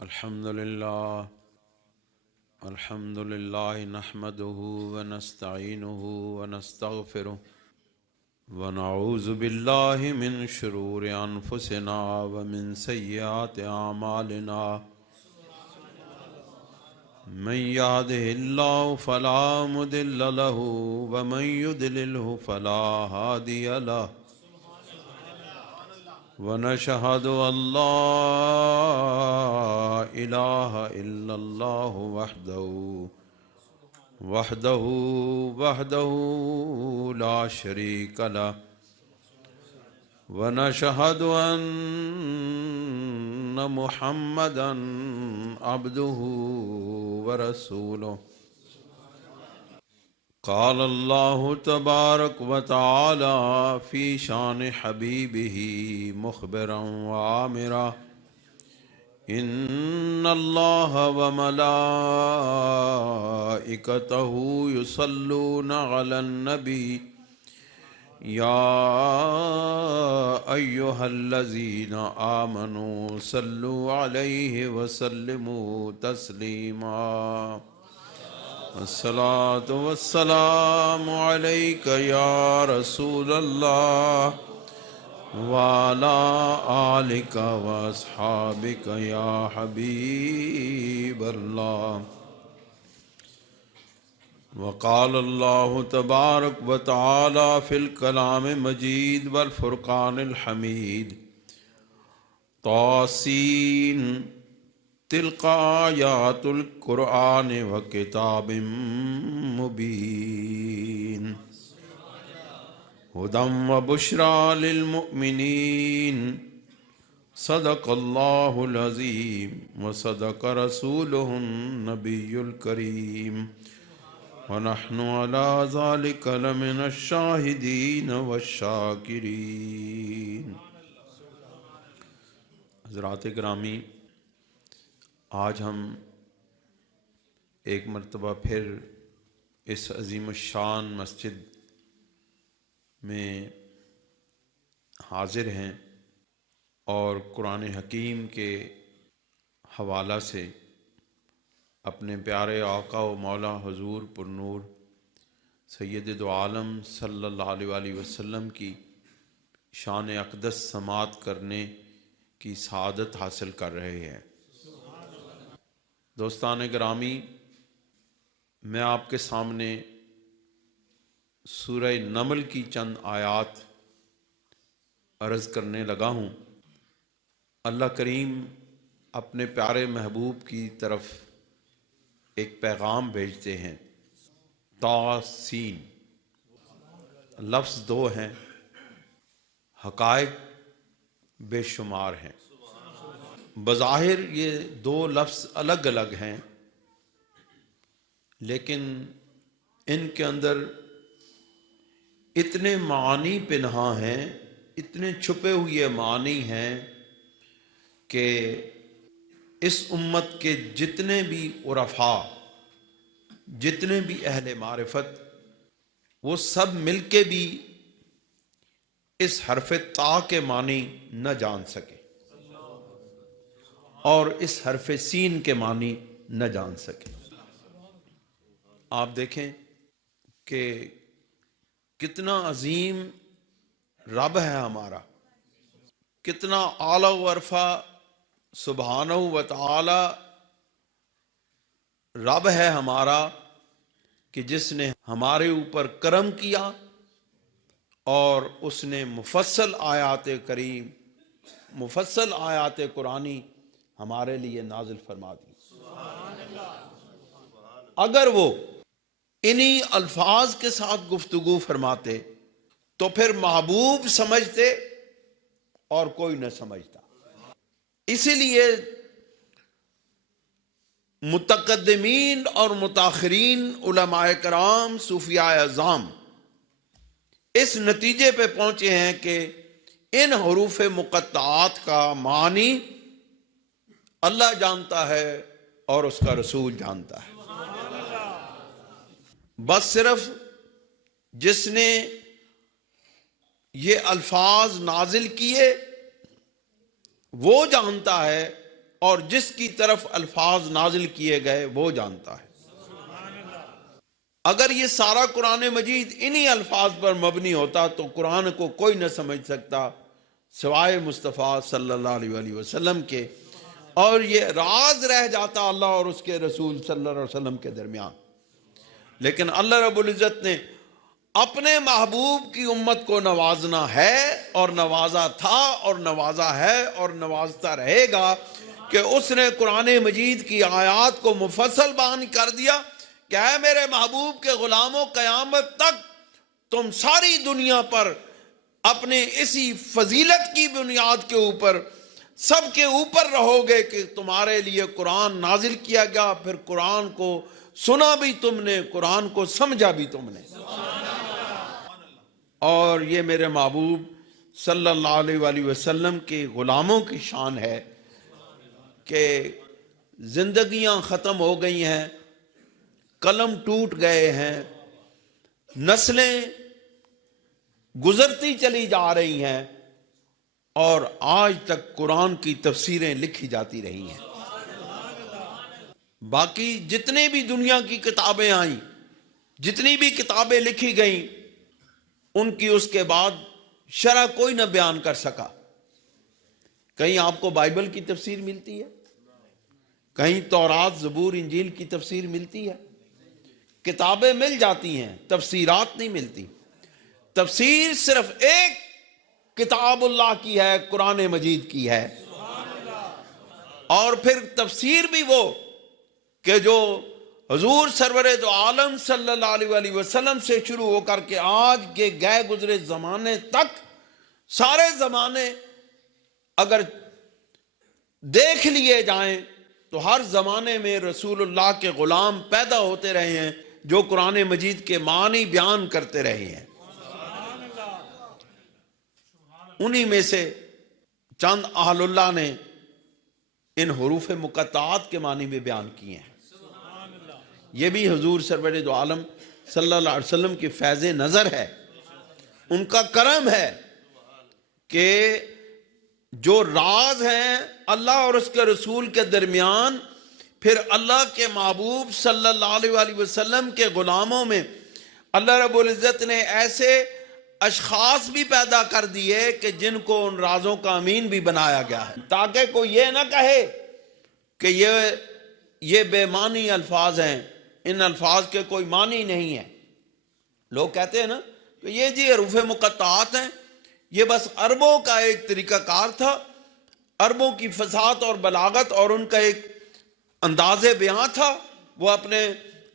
الحمد لله نحمده ونستعينه ونستغفره ونعوذ بالله من شرور أنفسنا ومن سيئات أعمالنا من يهده الله فلا مضل له ومن يضلله فلا هادي له ونشهد أن لا إله إلا الله وحده لا شريك له ونشهد أن محمدا عبده ورسوله قال الله تبارك وتعالى في شان حبيبه مخبرا وآمرا إن الله وملائكته يصلون على النبي يا أيها الذين آمنوا صلوا عليه وسلموا تسليما الصلاة والسلام عليك يا رسول الله وعلى آلك وأصحابك يا حبيب الله وقال الله تبارك وتعالى في الكلام المجيد والفرقان الحميد طاسين تلك آيات القرآن وكتاب مبين هدى وبشرى للمؤمنين صدق الله العظيم وصدق رسوله النبي الكريم ونحن على ذلك لمن الشاهدين والشاكرين. حضرات گرامی، آج ہم ایک مرتبہ پھر اس عظیم الشان مسجد میں حاضر ہیں اور قرآن حکیم کے حوالہ سے اپنے پیارے آقا و مولا حضور پرنور سید دو عالم صلی اللہ علیہ وسلم کی شان اقدس سماعت کرنے کی سعادت حاصل کر رہے ہیں. دوستان گرامی، میں آپ کے سامنے سورہ نمل کی چند آیات عرض کرنے لگا ہوں. اللہ کریم اپنے پیارے محبوب کی طرف ایک پیغام بھیجتے ہیں. تاسین لفظ دو ہیں، حقائق بے شمار ہیں. بظاہر یہ دو لفظ الگ الگ ہیں، لیکن ان کے اندر اتنے معانی پنہاں ہیں، اتنے چھپے ہوئے معانی ہیں کہ اس امت کے جتنے بھی عرفاء، جتنے بھی اہل معرفت، وہ سب مل کے بھی اس حرف تا کے معنی نہ جان سکے اور اس حرف سین کے معنی نہ جان سکے. آپ دیکھیں کہ کتنا عظیم رب ہے ہمارا، کتنا اعلیٰ و عرفہ سبحانہ و تعالی رب ہے ہمارا، کہ جس نے ہمارے اوپر کرم کیا اور اس نے مفصل آیات کریم، مفصل آیات قرآنی ہمارے لیے نازل فرما دی. اگر وہ انہی الفاظ کے ساتھ گفتگو فرماتے تو پھر محبوب سمجھتے اور کوئی نہ سمجھتا. اسی لیے متقدمین اور متاخرین علماء کرام، صوفیاء اعظام اس نتیجے پہ پہنچے ہیں کہ ان حروف مقطعات کا معنی اللہ جانتا ہے اور اس کا رسول جانتا ہے. بس صرف جس نے یہ الفاظ نازل کیے وہ جانتا ہے اور جس کی طرف الفاظ نازل کیے گئے وہ جانتا ہے۔ اگر یہ سارا قرآن مجید انہی الفاظ پر مبنی ہوتا تو قرآن کو کوئی نہ سمجھ سکتا سوائے مصطفیٰ صلی اللہ علیہ وآلہ وسلم کے، اور یہ راز رہ جاتا اللہ اور اس کے رسول صلی اللہ علیہ وسلم کے درمیان۔ لیکن اللہ رب العزت نے اپنے محبوب کی امت کو نوازنا ہے، اور نوازا تھا اور نوازا ہے اور نوازتا رہے گا، کہ اس نے قرآن مجید کی آیات کو مفصل بیان کر دیا کہ اے میرے محبوب کے غلاموں، قیامت تک تم ساری دنیا پر اپنے اسی فضیلت کی بنیاد کے اوپر سب کے اوپر رہو گے کہ تمہارے لیے قرآن نازل کیا گیا، پھر قرآن کو سنا بھی تم نے، قرآن کو سمجھا بھی تم نے۔ اور یہ میرے محبوب صلی اللہ علیہ وآلہ وسلم کے غلاموں کی شان ہے کہ زندگیاں ختم ہو گئی ہیں، قلم ٹوٹ گئے ہیں، نسلیں گزرتی چلی جا رہی ہیں، اور آج تک قرآن کی تفسیریں لکھی جاتی رہی ہیں۔ باقی جتنے بھی دنیا کی کتابیں آئیں، جتنی بھی کتابیں لکھی گئیں، ان کی اس کے بعد شرح کوئی نہ بیان کر سکا۔ کہیں آپ کو بائبل کی تفسیر ملتی ہے، کہیں تورات، زبور، انجیل کی تفسیر ملتی ہے، کتابیں مل جاتی ہیں، تفسیرات نہیں ملتی۔ تفسیر صرف ایک کتاب اللہ کی ہے، قرآن مجید کی ہے، اور پھر تفسیر بھی وہ کہ جو حضور سرور دو عالم صلی اللہ علیہ وآلہ وسلم سے شروع ہو کر کے آج کے گئے گزرے زمانے تک، سارے زمانے اگر دیکھ لیے جائیں تو ہر زمانے میں رسول اللہ کے غلام پیدا ہوتے رہے ہیں جو قرآن مجید کے معنی بیان کرتے رہے ہیں۔ انہی میں سے چند اہل اللہ نے ان حروف مقطعات کے معنی بھی بیان کیے ہیں۔ یہ بھی حضور سرور دو عالم صلی اللہ علیہ وسلم کی فیض نظر ہے، ان کا کرم ہے کہ جو راز ہیں اللہ اور اس کے رسول کے درمیان، پھر اللہ کے محبوب صلی اللہ علیہ وآلہ وسلم کے غلاموں میں اللہ رب العزت نے ایسے اشخاص بھی پیدا کر دیے کہ جن کو ان رازوں کا امین بھی بنایا گیا ہے، تاکہ کوئی یہ نہ کہے کہ یہ بے معنی الفاظ ہیں، ان الفاظ کے کوئی معنی نہیں ہے۔ لوگ کہتے ہیں نا کہ یہ جی حروف مقطعات ہیں، یہ بس عربوں کا ایک طریقہ کار تھا، عربوں کی فصاحت اور بلاغت اور ان کا ایک انداز بیان تھا، وہ اپنے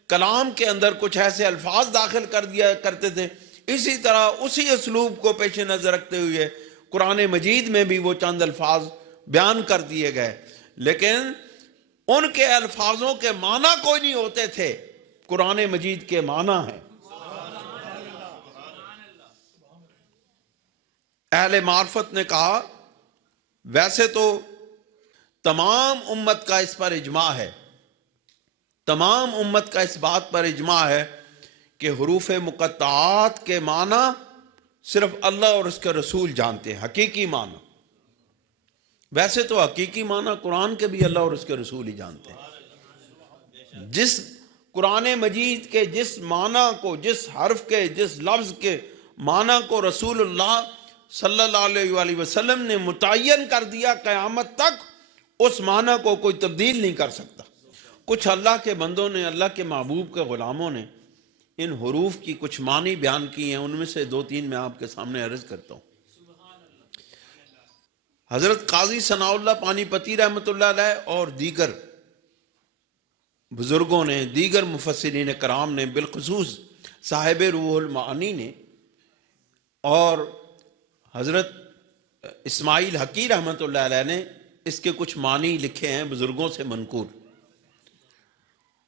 کلام کے اندر کچھ ایسے الفاظ داخل کر دیا کرتے تھے۔ اسی طرح اسی اسلوب کو پیش نظر رکھتے ہوئے قرآن مجید میں بھی وہ چند الفاظ بیان کر دیے گئے، لیکن ان کے الفاظوں کے معنی کوئی نہیں ہوتے تھے، قرآن مجید کے معنی ہیں۔ اہل معرفت نے کہا ویسے تو تمام امت کا اس پر اجماع ہے، تمام امت کا اس بات پر اجماع ہے کہ حروف مقطعات کے معنی صرف اللہ اور اس کے رسول جانتے ہیں، حقیقی معنی۔ ویسے تو حقیقی معنی قرآن کے بھی اللہ اور اس کے رسول ہی جانتے ہیں۔ جس قرآن مجید کے جس معنی کو، جس حرف کے، جس لفظ کے معنی کو رسول اللہ صلی اللہ علیہ وآلہ وسلم نے متعین کر دیا، قیامت تک اس معنی کو کوئی تبدیل نہیں کر سکتا۔ کچھ اللہ کے بندوں نے، اللہ کے محبوب کے غلاموں نے ان حروف کی کچھ معنی بیان کی ہیں، ان میں سے دو تین میں آپ کے سامنے عرض کرتا ہوں۔ حضرت قاضی ثناء اللہ پانی پتی رحمۃ اللہ علیہ اور دیگر بزرگوں نے، دیگر مفسرین کرام نے، بالخصوص صاحب روح المعانی نے اور حضرت اسماعیل حقی رحمۃ اللہ علیہ نے اس کے کچھ معنی لکھے ہیں بزرگوں سے منقول۔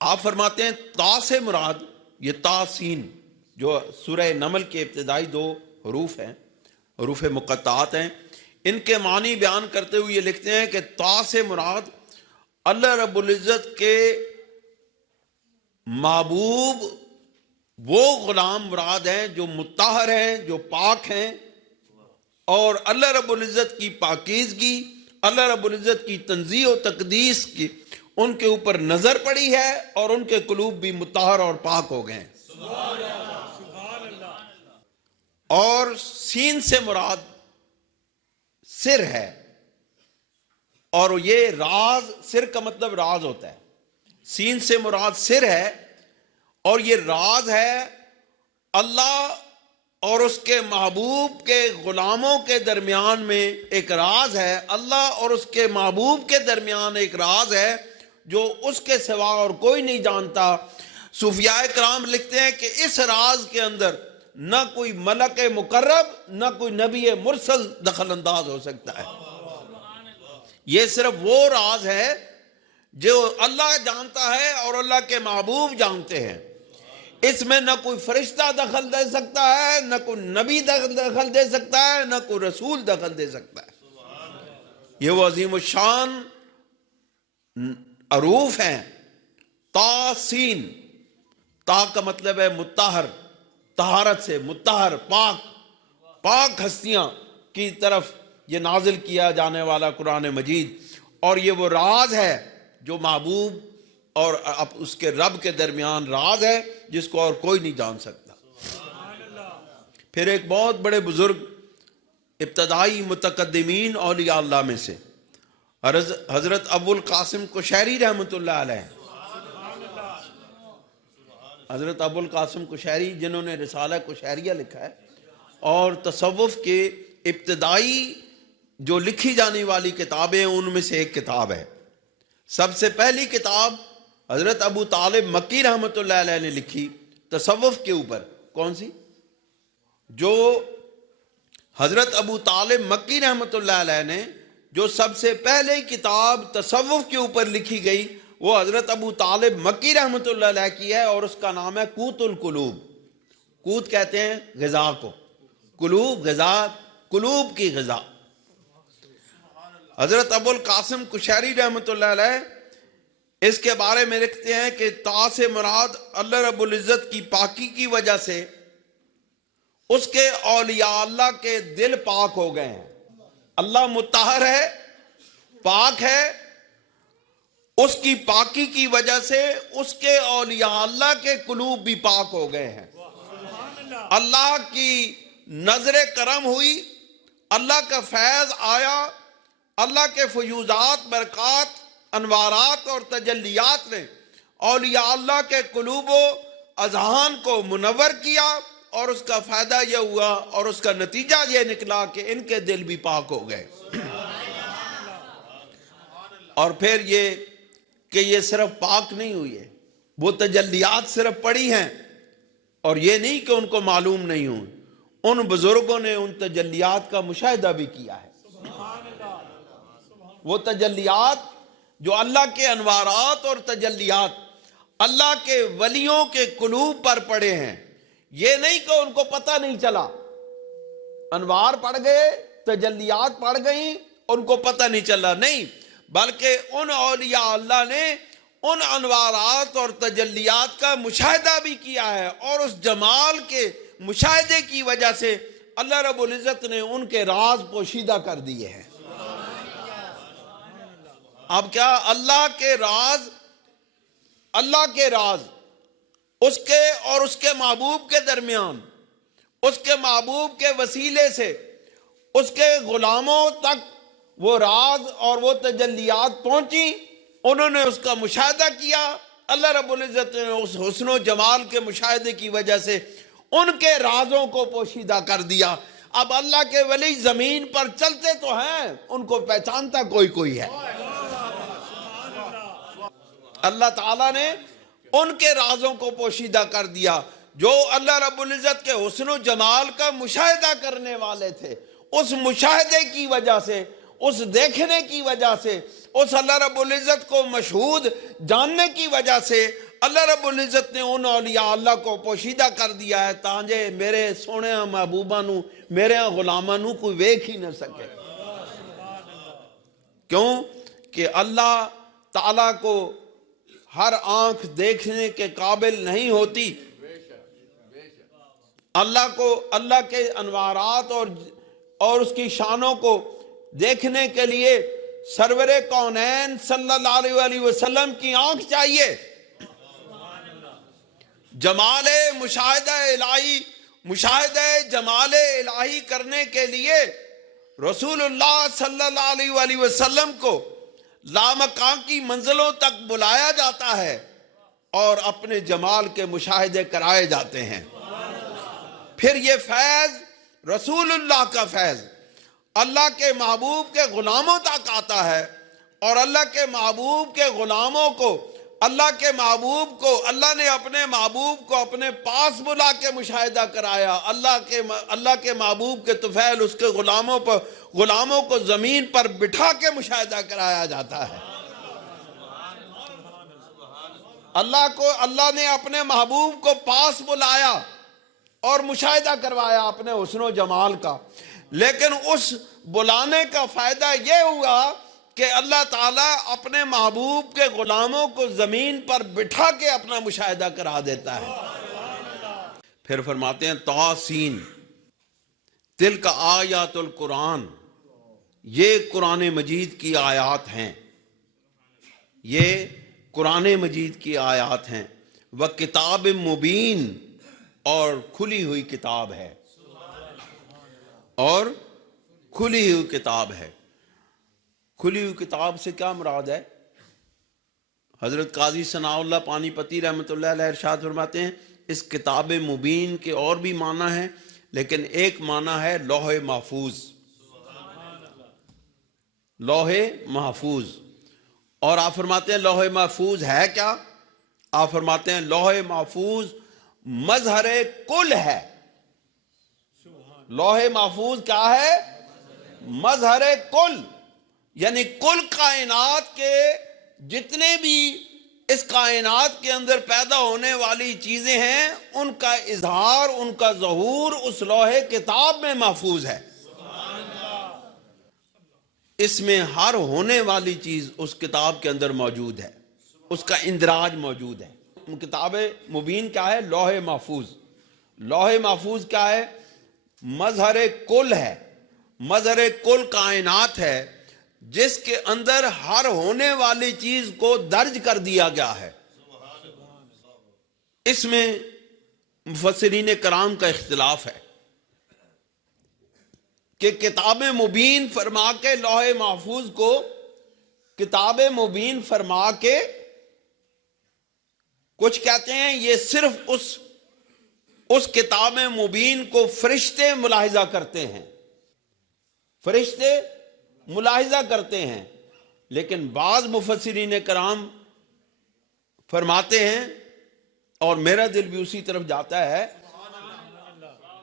آپ فرماتے ہیں تا سے مراد یہ تا سین جو سورہ نمل کے ابتدائی دو حروف ہیں، حروف مقطعات ہیں، ان کے معنی بیان کرتے ہوئے یہ لکھتے ہیں کہ تا سے مراد اللہ رب العزت کے محبوب وہ غلام مراد ہیں جو مطہر ہیں، جو پاک ہیں، اور اللہ رب العزت کی پاکیزگی اللہ رب العزت کی تنزیہ و تقدیس کی ان کے اوپر نظر پڑی ہے اور ان کے قلوب بھی مطہر اور پاک ہو گئے ہیں۔ اور سین سے مراد سر ہے، اور یہ راز، سر کا مطلب راز ہوتا ہے، سین سے مراد سر ہے، اور یہ راز ہے اللہ اور اس کے محبوب کے غلاموں کے درمیان میں ایک راز ہے، اللہ اور اس کے محبوب کے درمیان ایک راز ہے جو اس کے سوا اور کوئی نہیں جانتا۔ صوفیاء کرام لکھتے ہیں کہ اس راز کے اندر نہ کوئی ملک مقرب نہ کوئی نبی مرسل دخل انداز ہو سکتا ہے۔ یہ صرف وہ راز ہے جو اللہ جانتا ہے اور اللہ کے محبوب جانتے ہیں۔ اس میں نہ کوئی فرشتہ دخل دے سکتا ہے، نہ کوئی نبی دخل دے سکتا ہے، نہ کوئی رسول دخل دے سکتا ہے۔ یہ وہ عظیم الشان حروف ہیں، تا سین۔ تا کا مطلب ہے مطہر، طہارت سے مطہر، پاک، پاک ہستیاں کی طرف یہ نازل کیا جانے والا قرآن مجید، اور یہ وہ راز ہے جو محبوب اور اس کے رب کے درمیان راز ہے جس کو اور کوئی نہیں جان سکتا۔ پھر ایک بہت بڑے بزرگ ابتدائی متقدمین اولیاء اللہ میں سے حضرت ابو القاسم قشیری رحمۃ اللہ علیہ، حضرت ابو القاسم قشیری جنہوں نے رسالہ قشیریہ لکھا ہے، اور تصوف کے ابتدائی جو لکھی جانے والی کتابیں ان میں سے ایک کتاب ہے۔ سب سے پہلی کتاب حضرت ابو طالب مکی رحمۃ اللہ علیہ نے لکھی تصوف کے اوپر، کون سی؟ جو حضرت ابو طالب مکی رحمۃ اللہ علیہ نے جو سب سے پہلے کتاب تصوف کے اوپر لکھی گئی وہ حضرت ابو طالب مکی رحمۃ اللہ علیہ کی ہے، اور اس کا نام ہے قوت القلوب۔ قوت کہتے ہیں غذا کو، قلوب غذا، قلوب کی غذا۔ حضرت ابو القاسم قشیری رحمۃ اللہ علیہ اس کے بارے میں لکھتے ہیں کہ تا سے مراد اللہ رب العزت کی پاکی کی وجہ سے اس کے اولیاء اللہ کے دل پاک ہو گئے ہیں۔ اللہ مطہر ہے، پاک ہے، اس کی پاکی کی وجہ سے اس کے اولیاء اللہ کے قلوب بھی پاک ہو گئے ہیں۔ اللہ کی نظر کرم ہوئی، اللہ کا فیض آیا، اللہ کے فیوزات، برکات، انوارات اور تجلیات نے اولیاء اللہ کے قلوب و اذہان کو منور کیا، اور اس کا فائدہ یہ ہوا اور اس کا نتیجہ یہ نکلا کہ ان کے دل بھی پاک ہو گئے۔ اور پھر یہ کہ یہ صرف پاک نہیں ہوئی ہے، وہ تجلیات صرف پڑھی ہیں، اور یہ نہیں کہ ان کو معلوم نہیں ہوں، ان بزرگوں نے ان تجلیات کا مشاہدہ بھی کیا ہے۔ وہ تجلیات جو اللہ کے انوارات اور تجلیات اللہ کے ولیوں کے قلوب پر پڑے ہیں، یہ نہیں کہ ان کو پتہ نہیں چلا، انوار پڑ گئے، تجلیات پڑ گئیں، ان کو پتہ نہیں چلا، نہیں، بلکہ ان اولیاء اللہ نے ان انوارات اور تجلیات کا مشاہدہ بھی کیا ہے، اور اس جمال کے مشاہدے کی وجہ سے اللہ رب العزت نے ان کے راز پوشیدہ کر دیے ہیں۔ اب کیا اللہ کے راز اس کے اور اس کے محبوب کے درمیان، اس کے محبوب کے وسیلے سے اس کے غلاموں تک وہ راز اور وہ تجلیات پہنچی، انہوں نے اس کا مشاہدہ کیا، اللہ رب العزت نے اس حسن و جمال کے مشاہدے کی وجہ سے ان کے رازوں کو پوشیدہ کر دیا۔ اب اللہ کے ولی زمین پر چلتے تو ہیں، ان کو پہچانتا کوئی ہے۔ اللہ تعالیٰ نے ان کے رازوں کو پوشیدہ کر دیا جو اللہ رب العزت کے حسن و جمال کا مشاہدہ کرنے والے تھے۔ اس مشاہدے کی وجہ سے، اس دیکھنے کی وجہ سے، اس اللہ رب العزت کو مشہود جاننے کی وجہ سے اللہ رب العزت نے ان اولیاء اللہ کو پوشیدہ کر دیا ہے تاکہ میرے سونے محبوبہ نو، میرے غلامہ نو کوئی ویکھ ہی نہ سکے۔ کیوں کہ اللہ تعالیٰ کو ہر آنکھ دیکھنے کے قابل نہیں ہوتی۔ اللہ کو، اللہ کے انوارات اور اس کی شانوں کو دیکھنے کے لیے سرور کونین صلی اللہ علیہ وسلم کی آنکھ چاہیے، جمال مشاہدہ الہی، مشاہدہ جمال الہی کرنے کے لیے رسول اللہ صلی اللہ علیہ وسلم کو لامکان کی منزلوں تک بلایا جاتا ہے اور اپنے جمال کے مشاہدے کرائے جاتے ہیں۔ پھر یہ فیض، رسول اللہ کا فیض، اللہ کے محبوب کے غلاموں تک آتا ہے، اور اللہ کے محبوب کے غلاموں کو، اللہ کے محبوب کو، اللہ نے اپنے محبوب کو اپنے پاس بلا کے مشاہدہ کرایا۔ اللہ کے محبوب کے طفیل اس کے غلاموں کو زمین پر بٹھا کے مشاہدہ کرایا جاتا ہے۔ اللہ نے اپنے محبوب کو پاس بلایا اور مشاہدہ کروایا اپنے حسن و جمال کا، لیکن اس بلانے کا فائدہ یہ ہوا کہ اللہ تعالیٰ اپنے محبوب کے غلاموں کو زمین پر بٹھا کے اپنا مشاہدہ کرا دیتا ہے۔ پھر فرماتے ہیں توسین تلک آیات القرآن، یہ قرآن مجید کی آیات ہیں، یہ قرآن مجید کی آیات ہیں، وہ کتاب مبین، اور کھلی ہوئی کتاب ہے، اور کھلی ہوئی کتاب ہے۔ کھلی ہوئی کتاب سے کیا مراد ہے؟ حضرت قاضی ثناء اللہ پانی پتی رحمۃ اللہ علیہ ارشاد فرماتے ہیں اس کتاب مبین کے اور بھی معنی ہیں، لیکن ایک معنی ہے لوح محفوظ، لوح محفوظ۔ اور آپ فرماتے ہیں لوح محفوظ ہے کیا؟ آپ فرماتے ہیں لوح محفوظ مظہر کل ہے۔ لوح محفوظ کیا ہے؟ مظہر کل، یعنی کل کائنات کے جتنے بھی اس کائنات کے اندر پیدا ہونے والی چیزیں ہیں، ان کا اظہار، ان کا ظہور اس لوح کتاب میں محفوظ ہے۔ اس میں ہر ہونے والی چیز اس کتاب کے اندر موجود ہے، اس کا اندراج موجود ہے۔ کتاب مبین کیا ہے؟ لوح محفوظ۔ لوح محفوظ کیا ہے؟ مظہر کل ہے، مظہر کل کائنات ہے، جس کے اندر ہر ہونے والی چیز کو درج کر دیا گیا ہے۔ اس میں مفسرین کرام کا اختلاف ہے کہ کتاب مبین فرما کے لوح محفوظ کو کتاب مبین فرما کے کچھ کہتے ہیں یہ صرف اس کتاب مبین کو فرشتے ملاحظہ کرتے ہیں، فرشتے ملاحظہ کرتے ہیں، لیکن بعض مفسرین کرام فرماتے ہیں، اور میرا دل بھی اسی طرف جاتا ہے،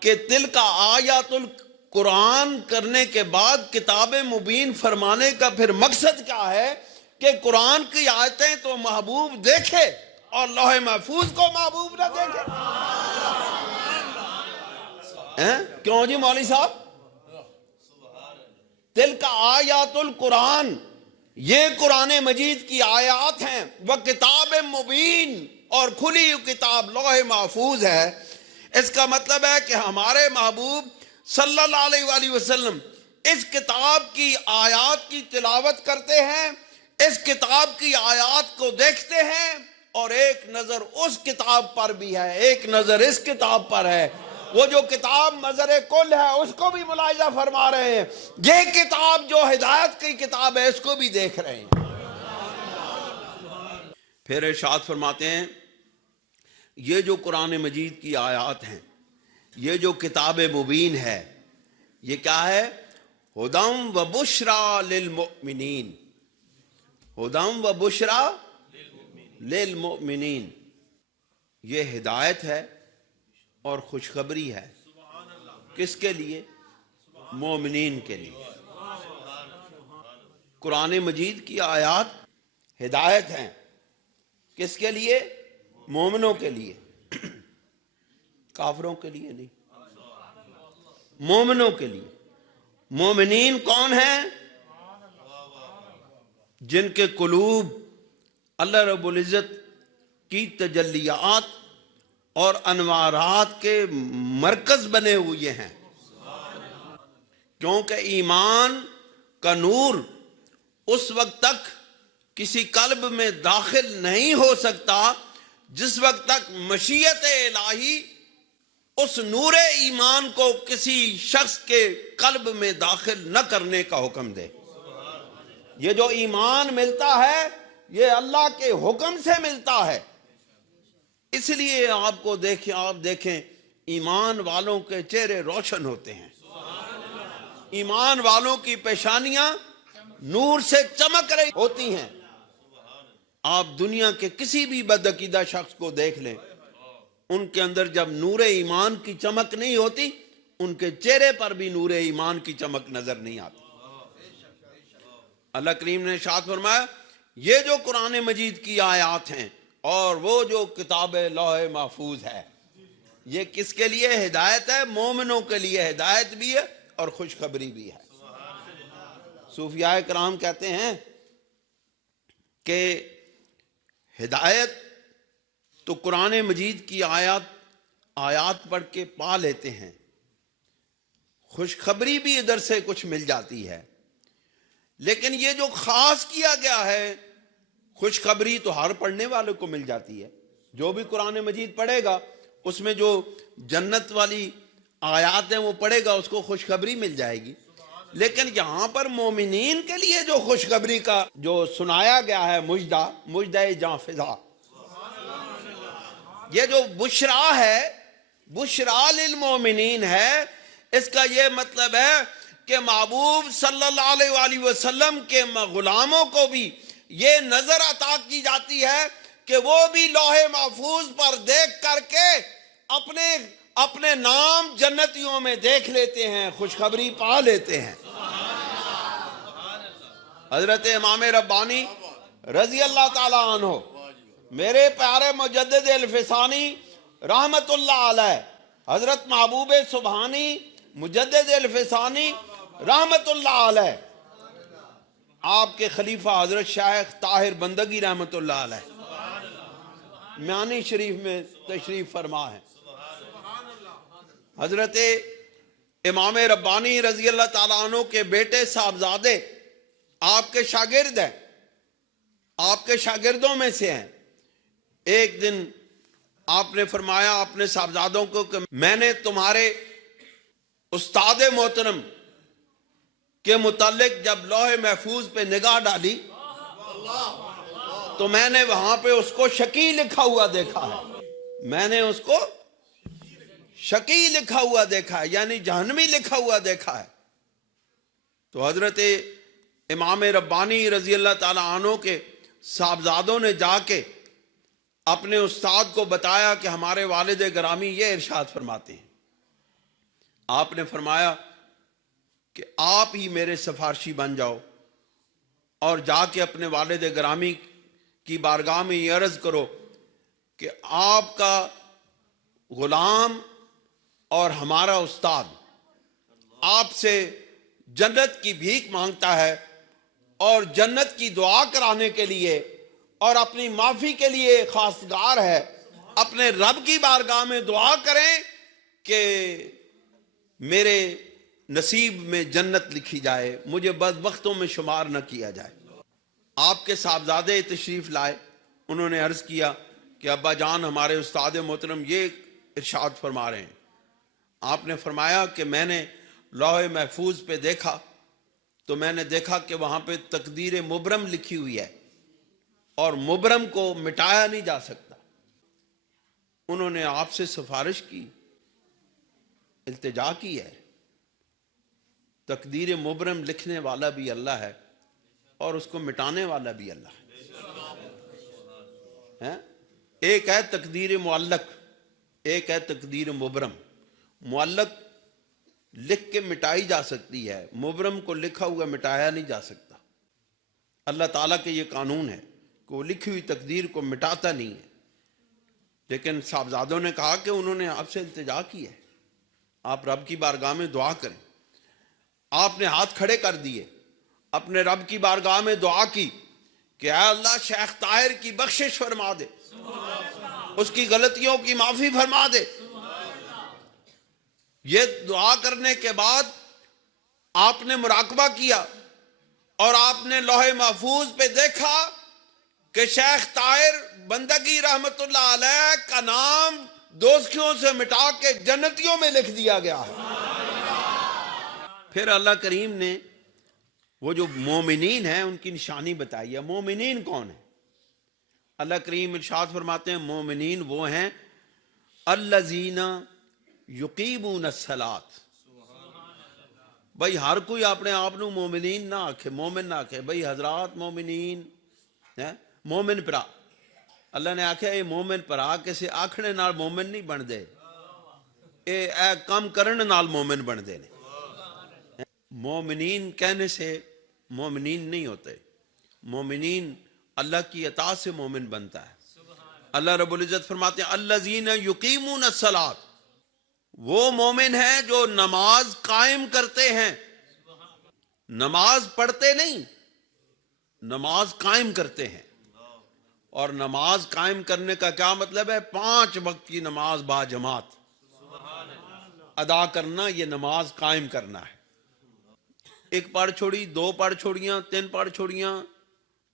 کہ تلک آیات القرآن کرنے کے بعد کتاب مبین فرمانے کا پھر مقصد کیا ہے کہ قرآن کی آیتیں تو محبوب دیکھے اور لوح محفوظ کو محبوب نہ دیکھے۔ کیوں جی مولوی صاحب؟ تلک آیات القرآن، یہ قرآن مجید کی آیات ہیں، وہ کتاب مبین، اور کھلی کتاب لوح محفوظ ہے۔ اس کا مطلب ہے کہ ہمارے محبوب صلی اللہ علیہ وآلہ وسلم اس کتاب کی آیات کی تلاوت کرتے ہیں، اس کتاب کی آیات کو دیکھتے ہیں، اور ایک نظر اس کتاب پر بھی ہے، ایک نظر اس کتاب پر ہے۔ وہ جو کتاب مظہر کل ہے اس کو بھی ملاحظہ فرما رہے ہیں، یہ کتاب جو ہدایت کی کتاب ہے اس کو بھی دیکھ رہے ہیں۔ پھر ارشاد فرماتے ہیں یہ جو قرآن مجید کی آیات ہیں، یہ جو کتاب مبین ہے، یہ کیا ہے؟ ہدی و بشریٰ للمؤمنین، ہدی و بشریٰ للمؤمنین، یہ ہدایت ہے اور خوشخبری ہے۔ کس کے لیے؟ مومنین کے لیے۔ قرآن مجید کی آیات ہدایت ہیں، کس کے لیے؟ مومنوں کے لیے، کافروں کے لیے نہیں، مومنوں کے لیے۔ مومنین کون ہیں؟ جن کے قلوب اللہ رب العزت کی تجلیات اور انوارات کے مرکز بنے ہوئے ہیں، کیونکہ ایمان کا نور اس وقت تک کسی قلب میں داخل نہیں ہو سکتا جس وقت تک مشیت الہی اس نور ایمان کو کسی شخص کے قلب میں داخل نہ کرنے کا حکم دے۔ یہ جو ایمان ملتا ہے یہ اللہ کے حکم سے ملتا ہے۔ اس لیے آپ دیکھیں ایمان والوں کے چہرے روشن ہوتے ہیں، ایمان والوں کی پیشانیاں نور سے چمک رہی ہوتی ہیں۔ آپ دنیا کے کسی بھی بدعقیدہ شخص کو دیکھ لیں، ان کے اندر جب نور ایمان کی چمک نہیں ہوتی، ان کے چہرے پر بھی نور ایمان کی چمک نظر نہیں آتی۔ اللہ کریم نے ارشاد فرمایا یہ جو قرآن مجید کی آیات ہیں اور وہ جو کتاب لوح محفوظ ہے، یہ کس کے لیے ہدایت ہے؟ مومنوں کے لیے ہدایت بھی ہے اور خوشخبری بھی ہے۔ صوفیاء کرام کہتے ہیں کہ ہدایت تو قرآن مجید کی آیات پڑھ کے پا لیتے ہیں، خوشخبری بھی ادھر سے کچھ مل جاتی ہے، لیکن یہ جو خاص کیا گیا ہے خوشخبری تو ہر پڑھنے والے کو مل جاتی ہے۔ جو بھی قرآن مجید پڑھے گا اس میں جو جنت والی آیات ہیں وہ پڑھے گا، اس کو خوشخبری مل جائے گی۔ لیکن یہاں پر مومنین کے لیے جو خوشخبری کا جو سنایا گیا ہے مجدہ جاں فضا، یہ جو بشرا ہے، بشرا للمومنین ہے، اس کا یہ مطلب ہے کہ محبوب صلی اللہ علیہ وآلہ وسلم کے غلاموں کو بھی یہ نظر عطا کی جاتی ہے کہ وہ بھی لوح محفوظ پر دیکھ کر کے اپنے نام جنتیوں میں دیکھ لیتے ہیں، خوشخبری پا لیتے ہیں۔ حضرت امام ربانی رضی اللہ تعالیٰ عنہ، میرے پیارے مجدد الفسانی رحمت اللہ علیہ، حضرت محبوب سبحانی مجدد الفسانی رحمت اللہ علیہ، آپ کے خلیفہ حضرت شیخ طاہر بندگی رحمت اللہ علیہ میانی شریف میں تشریف فرما ہے۔ حضرت امام ربانی رضی اللہ تعالیٰ عنہ کے بیٹے صاحبزادے آپ کے شاگرد ہیں، آپ کے شاگردوں میں سے ہیں۔ ایک دن آپ نے فرمایا اپنے صاحبزادوں کو کہ میں نے تمہارے استاد محترم کے متعلق جب لوح محفوظ پہ نگاہ ڈالی تو میں نے وہاں پہ اس کو شقی لکھا ہوا دیکھا ہے، میں نے اس کو شقی لکھا ہوا دیکھا ہے، یعنی جہنمی لکھا ہوا دیکھا ہے۔ تو حضرت امام ربانی رضی اللہ تعالیٰ عنہ کے صاحبزادوں نے جا کے اپنے استاد کو بتایا کہ ہمارے والد گرامی یہ ارشاد فرماتے ہیں۔ آپ نے فرمایا کہ آپ ہی میرے سفارشی بن جاؤ اور جا کے اپنے والد گرامی کی بارگاہ میں یہ عرض کرو کہ آپ کا غلام اور ہمارا استاد آپ سے جنت کی بھیک مانگتا ہے اور جنت کی دعا کرانے کے لیے اور اپنی معافی کے لیے خواستگار ہے۔ اپنے رب کی بارگاہ میں دعا کریں کہ میرے نصیب میں جنت لکھی جائے، مجھے بدبختوں میں شمار نہ کیا جائے۔ آپ کے صاحبزادے تشریف لائے، انہوں نے عرض کیا کہ ابا جان ہمارے استاد محترم یہ ارشاد فرما رہے ہیں۔ آپ نے فرمایا کہ میں نے لوح محفوظ پہ دیکھا تو میں نے دیکھا کہ وہاں پہ تقدیر مبرم لکھی ہوئی ہے اور مبرم کو مٹایا نہیں جا سکتا۔ انہوں نے آپ سے سفارش کی، التجا کی ہے۔ تقدیر مبرم لکھنے والا بھی اللہ ہے اور اس کو مٹانے والا بھی اللہ ہے۔ ایک ہے تقدیر معلق، ایک ہے تقدیر مبرم۔ معلق لکھ کے مٹائی جا سکتی ہے، مبرم کو لکھا ہوا مٹایا نہیں جا سکتا۔ اللہ تعالیٰ کے یہ قانون ہے کہ وہ لکھی ہوئی تقدیر کو مٹاتا نہیں ہے۔ لیکن صاحبزادوں نے کہا کہ انہوں نے آپ سے التجا کی ہے، آپ رب کی بارگاہ میں دعا کریں۔ آپ نے ہاتھ کھڑے کر دیے، اپنے رب کی بارگاہ میں دعا کی کہ اے اللہ شیخ طاہر کی بخشش فرما دے، اس کی غلطیوں کی معافی فرما دے۔ یہ دعا کرنے کے بعد آپ نے مراقبہ کیا اور آپ نے لوح محفوظ پہ دیکھا کہ شیخ طاہر بندگی رحمت اللہ علیہ کا نام دوزخیوں سے مٹا کے جنتیوں میں لکھ دیا گیا ہے۔ پھر اللہ کریم نے وہ جو مومنین ہیں ان کی نشانی بتائی ہے۔ مومنین کون ہیں؟ اللہ کریم ارشاد فرماتے ہیں مومنین وہ ہیں الذین یقیمون الصلاۃ۔ بھائی ہر کوئی اپنے آپ نو مومنین نہ آکھے، مومن نہ آکھے۔ بھائی حضرات مومنین مومن پرا، اللہ نے آکھے اے مومن پرا، کسے آکھنے نال مومن نہیں بن دے، اے کام کرن نال مومن بن دے نے۔ مومنین کہنے سے مومنین نہیں ہوتے، مومنین اللہ کی اطاعت سے مومن بنتا ہے۔ اللہ رب العزت فرماتے ہیں الذین یقیمون الصلاۃ، وہ مومن ہیں جو نماز قائم کرتے ہیں، نماز پڑھتے نہیں، نماز قائم کرتے ہیں۔ اور نماز قائم کرنے کا کیا مطلب ہے؟ 5 وقت کی نماز با جماعت ادا کرنا، یہ نماز قائم کرنا ہے۔ 1 پڑھ چھوڑی، 2 پڑھ چھوڑیاں، 3 پڑھ چھوڑیاں،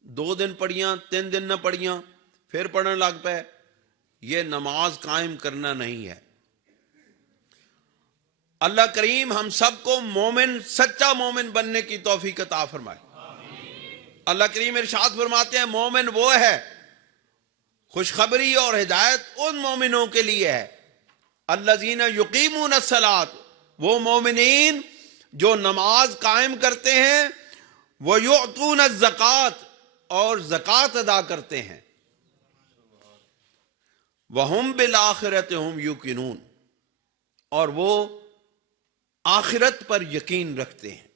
2 دن پڑھیاں، 3 دن نہ پڑھیاں، پھر پڑھنے لگ پے، یہ نماز قائم کرنا نہیں ہے۔ اللہ کریم ہم سب کو مومن، سچا مومن بننے کی توفیق عطا فرمائے۔ اللہ کریم ارشاد فرماتے ہیں مومن وہ ہے، خوشخبری اور ہدایت ان مومنوں کے لیے ہے الذین یقیمون الصلاۃ، وہ مومنین جو نماز قائم کرتے ہیں، وَيُعْطُونَ الزَّكَاةَ، اور زکوٰۃ ادا کرتے ہیں، وَهُمْ بِالْآخِرَةِ هُمْ يُوقِنُونَ، اور وہ آخرت پر یقین رکھتے ہیں۔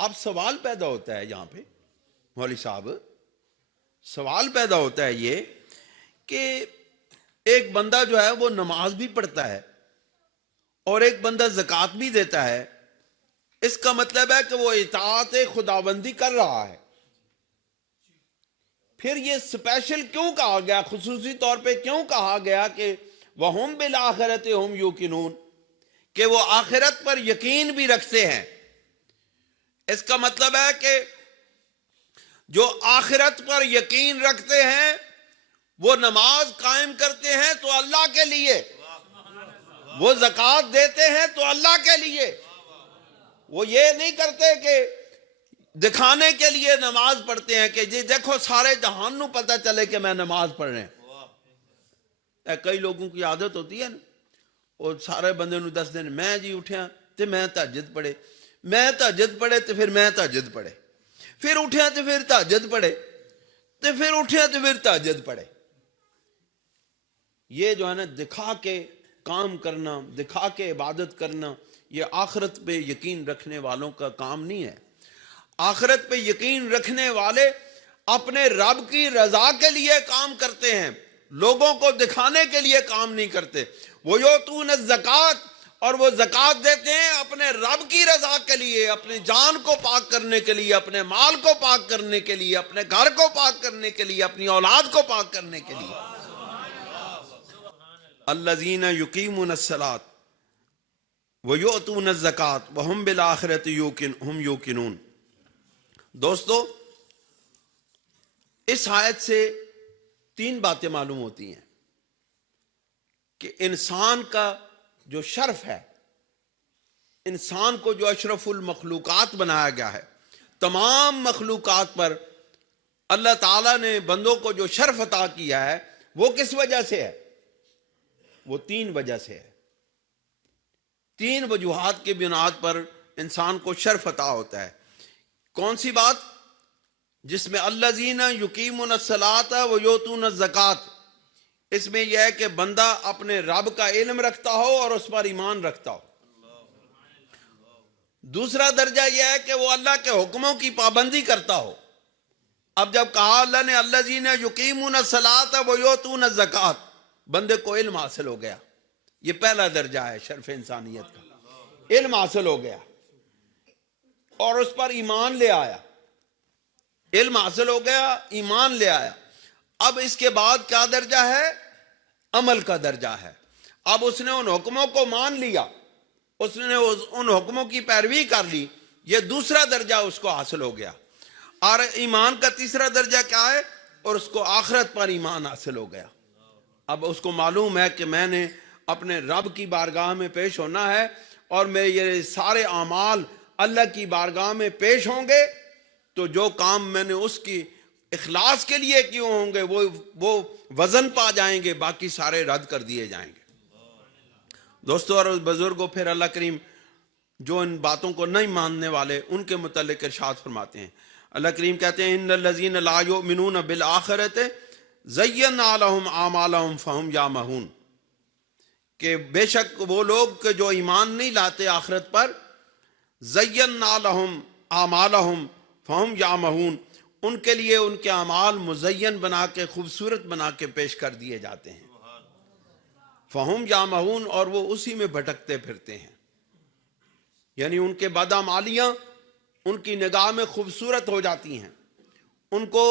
اب سوال پیدا ہوتا ہے یہاں پہ مولوی صاحب، سوال پیدا ہوتا ہے یہ کہ ایک بندہ جو ہے وہ نماز بھی پڑھتا ہے اور ایک بندہ زکوٰۃ بھی دیتا ہے، اس کا مطلب ہے کہ وہ اطاعت خداوندی کر رہا ہے۔ پھر یہ سپیشل کیوں کہا گیا، خصوصی طور پہ کیوں کہا گیا کہ وَهُمْ بِالْآخِرَةِ هُمْ يُوقِنُونَ، کہ وہ آخرت پر یقین بھی رکھتے ہیں؟ اس کا مطلب ہے کہ جو آخرت پر یقین رکھتے ہیں وہ نماز قائم کرتے ہیں تو اللہ کے لیے، وہ زکوٰۃ دیتے ہیں تو اللہ کے لیے، وہ یہ نہیں کرتے کہ دکھانے کے لیے نماز پڑھتے ہیں کہ جی دیکھو سارے جہان نو پتہ چلے کہ میں نماز پڑھ رہے ہیں۔ کئی لوگوں کی عادت ہوتی ہے نا، اور سارے بندے نو دس دن میں جی اٹھیا تے میں تہجد پڑھے، میں تہجد پڑھے تے پھر میں تہجد پڑھے، پھر اٹھیا تے پھر تہجد پڑھے، تے پھر اٹھیا تے پھر تہجد پڑھے۔ یہ جو ہے نا دکھا کے کام کرنا، دکھا کے عبادت کرنا، یہ آخرت پہ یقین رکھنے والوں کا کام نہیں ہے۔ آخرت پہ یقین رکھنے والے اپنے رب کی رضا کے لیے کام کرتے ہیں، لوگوں کو دکھانے کے لیے کام نہیں کرتے۔ وَيُعْطُونَ الزَّكَاةَ، اور وہ زکوٰۃ دیتے ہیں اپنے رب کی رضا کے لیے، اپنی جان کو پاک کرنے کے لیے، اپنے مال کو پاک کرنے کے لیے، اپنے گھر کو پاک کرنے کے لیے، اپنی اولاد کو پاک کرنے کے لیے۔ الذین یقیمون الصلاۃ ویؤتون الزکاۃ وہم بالآخرۃ ہم یوقنون۔ دوستو، اس آیت سے 3 باتیں معلوم ہوتی ہیں کہ انسان کا جو شرف ہے، انسان کو جو اشرف المخلوقات بنایا گیا ہے، تمام مخلوقات پر اللہ تعالیٰ نے بندوں کو جو شرف عطا کیا ہے وہ کس وجہ سے ہے؟ وہ 3 وجہ سے ہے۔ 3 وجوہات کی بنیاد پر انسان کو شرف عطا ہوتا ہے۔ کون سی بات؟ جس میں الذین یقیمون الصلاۃ ویؤتون الزکاۃ، اس میں یہ ہے کہ بندہ اپنے رب کا علم رکھتا ہو اور اس پر ایمان رکھتا ہو۔ دوسرا درجہ یہ ہے کہ وہ اللہ کے حکموں کی پابندی کرتا ہو۔ اب جب کہا اللہ نے الذین یقیمون الصلاۃ ویؤتون الزکاۃ، بندے کو علم حاصل ہو گیا۔ یہ پہلا درجہ ہے شرف انسانیت کا، علم حاصل ہو گیا اور اس پر ایمان لے آیا۔ علم حاصل ہو گیا، ایمان لے آیا۔ اب اس کے بعد کیا درجہ ہے؟ عمل کا درجہ ہے۔ اب اس نے ان حکموں کو مان لیا، اس نے ان حکموں کی پیروی کر لی، یہ دوسرا درجہ اس کو حاصل ہو گیا. اور ایمان کا تیسرا درجہ کیا ہے؟ اور اس کو آخرت پر ایمان حاصل ہو گیا. اب اس کو معلوم ہے کہ میں نے اپنے رب کی بارگاہ میں پیش ہونا ہے اور میرے یہ سارے اعمال اللہ کی بارگاہ میں پیش ہوں گے، تو جو کام میں نے اس کی اخلاص کے لیے کیوں ہوں گے وہ وزن پا جائیں گے، باقی سارے رد کر دیے جائیں گے. دوستو اور بزرگوں، پھر اللہ کریم جو ان باتوں کو نہیں ماننے والے ان کے متعلق ارشاد فرماتے ہیں. اللہ کریم کہتے ہیں ان الذین لا یؤمنون بالآخرۃ زینا لہم اعمالہم فہم یعمہون، کہ بے شک وہ لوگ جو ایمان نہیں لاتے آخرت پر، زینا لہم اعمالہم فہم یعمہون، ان کے لیے ان کے اعمال مزین بنا کے خوبصورت بنا کے پیش کر دیے جاتے ہیں. فہم یعمہون، اور وہ اسی میں بھٹکتے پھرتے ہیں. یعنی ان کے بدعمالیاں ان کی نگاہ میں خوبصورت ہو جاتی ہیں، ان کو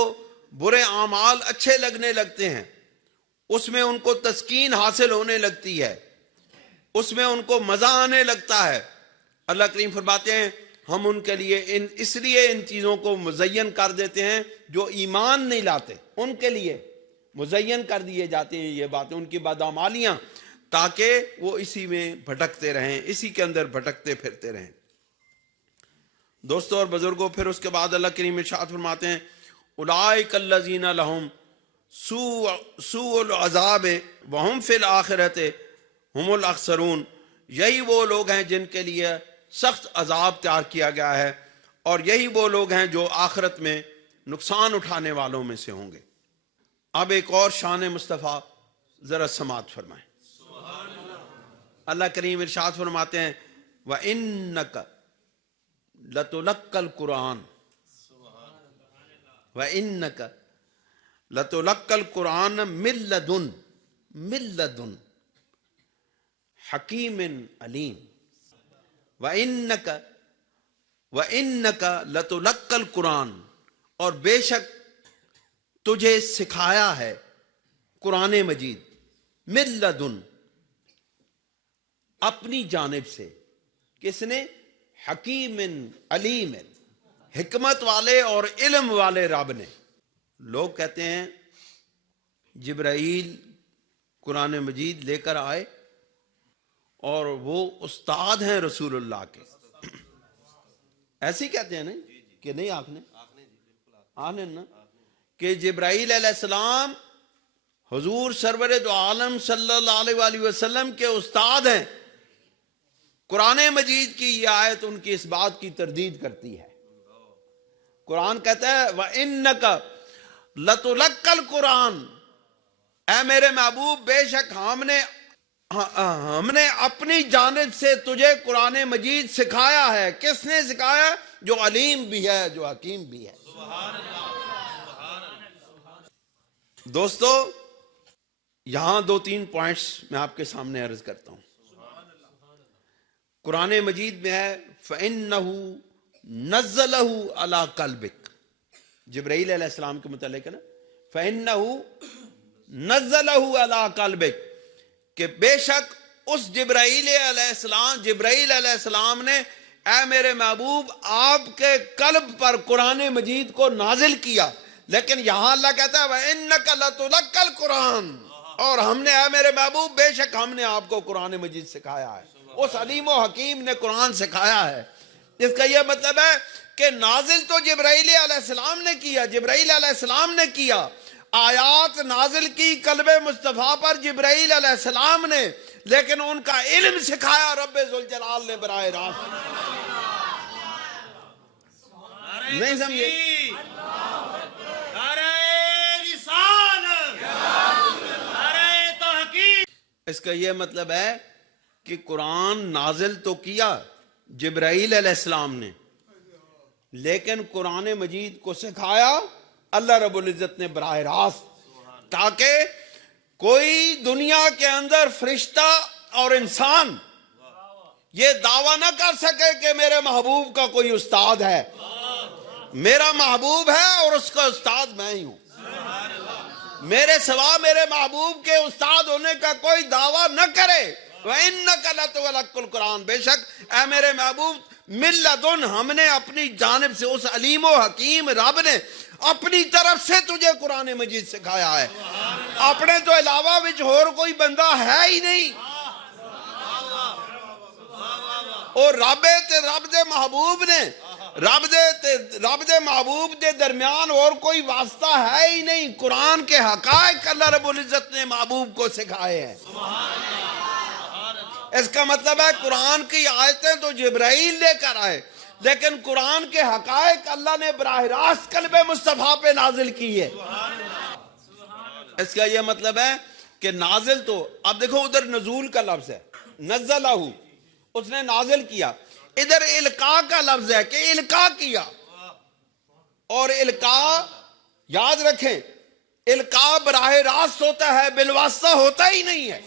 برے اعمال اچھے لگنے لگتے ہیں، اس میں ان کو تسکین حاصل ہونے لگتی ہے، اس میں ان کو مزہ آنے لگتا ہے. اللہ کریم فرماتے ہیں ہم ان کے لیے اس لیے ان چیزوں کو مزین کر دیتے ہیں جو ایمان نہیں لاتے، ان کے لیے مزین کر دیے جاتے ہیں یہ باتیں، ان کی بدعمالیاں، تاکہ وہ اسی میں بھٹکتے رہیں، اسی کے اندر بھٹکتے پھرتے رہیں. دوستو اور بزرگوں، پھر اس کے بعد اللہ کریم ارشاد فرماتے ہیں اولئک الذین لہم سوء العذاب وہم فی الآخرۃ ہم الاخسرون، یہی وہ لوگ ہیں جن کے لیے سخت عذاب تیار کیا گیا ہے، اور یہی وہ لوگ ہیں جو آخرت میں نقصان اٹھانے والوں میں سے ہوں گے. اب ایک اور شان مصطفیٰ ذرا سماعت فرمائیں. اللہ کریم ارشاد فرماتے ہیں وَإِنَّكَ لَتُلَقَّى الْقُرْآنَ وَإِنَّكَ لَتُلَقَّى الْقُرْآنَ مِن لَدُنْ حَكِيمٍ عَلِيمٍ. وَإِنَّكَ لَتُلَقَّى الْقُرْآنَ، اور بے شک تجھے سکھایا ہے قرآن مجید، من لدن، اپنی جانب سے. کس نے؟ حکیم علیم، حکمت والے اور علم والے رب نے. لوگ کہتے ہیں جبرائیل قرآن مجید لے کر آئے اور وہ استاد ہیں رسول اللہ کے، ایسے ہی کہتے ہیں نا کہ نہیں؟ آخنے نا کہ جبرائیل علیہ السلام حضور سرور دو عالم صلی اللہ علیہ وآلہ وسلم کے استاد ہیں. قرآن مجید کی یہ آیت ان کی اس بات کی تردید کرتی ہے. قرآن کہتا ہے وَإِنَّكَ لَتُلَقَّى الْقُرْآنَ، اے میرے محبوب بے شک ہم نے اپنی جانب سے تجھے قرآن مجید سکھایا ہے. کس نے سکھایا؟ جو علیم بھی ہے، جو حکیم بھی ہے. دوستو یہاں 2-3 پوائنٹس میں آپ کے سامنے عرض کرتا ہوں. قرآن مجید میں ہے فَإِنَّهُ نَزَّلَهُ عَلَىٰ قَلْبِكَ، جبرائیل علیہ السلام کے متعلق ہے نا، فَإِنَّهُ نَزَّلَهُ عَلَىٰ قَلْبِكَ، کہ بے شک اس جبرائیل علیہ السلام نے اے میرے محبوب آپ کے قلب پر قرآن مجید کو نازل کیا. لیکن یہاں اللہ کہتا ہے وَإِنَّكَ لَتُلَقَّى الْقُرْآنَ، اور ہم نے اے میرے محبوب بے شک ہم نے آپ کو قرآن مجید سکھایا ہے. اس علیم و حکیم نے قرآن سکھایا ہے. اس کا یہ مطلب ہے کہ نازل تو جبرائیل علیہ السلام نے کیا، جبرائیل علیہ السلام نے کیا، آیات نازل کی قلب مصطفیٰ پر جبرائیل علیہ السلام نے، لیکن ان کا علم سکھایا رب ذوالجلال نے براہ راست. نہیں سمجھے؟ اس کا یہ مطلب ہے کہ قرآن نازل تو کیا جبرائیل علیہ السلام نے، لیکن قرآن مجید کو سکھایا اللہ رب العزت نے براہ راست، تاکہ کوئی دنیا کے اندر فرشتہ اور انسان یہ دعویٰ نہ کر سکے کہ میرے محبوب کا کوئی استاد ہے. میرا محبوب ہے اور اس کا استاد میں ہی ہوں. میرے سوا میرے محبوب کے استاد ہونے کا کوئی دعویٰ نہ کرے. وَإِنَّكَ لَتُلَقَّى الْقُرْآنَ، بے شک اے میرے محبوب من لدن، ہم نے اپنی جانب سے، اس علیم و حکیم رب نے اپنی طرف سے تجھے قرآن مجید سکھایا ہے. اپنے تو علاوہ وچ اور کوئی بندہ ہے ہی نہیں. اور رب دے محبوب نے، رب دے محبوب دے درمیان اور کوئی واسطہ ہے ہی نہیں. قرآن کے حقائق اللہ رب العزت نے محبوب کو سکھائے ہیں. اس کا مطلب ہے قرآن کی آیتیں تو جبرائیل لے کر آئے، لیکن قرآن کے حقائق اللہ نے براہ راست قلب مصطفیٰ پہ نازل کی ہے. اس کا یہ مطلب ہے کہ نازل تو، اب دیکھو ادھر نزول کا لفظ ہے، نزلہ، اس نے نازل کیا. ادھر القاء کا لفظ ہے کہ القاء کیا. اور القاء یاد رکھیں، القاء براہ راست ہوتا ہے، بالواسطہ ہوتا ہی نہیں ہے.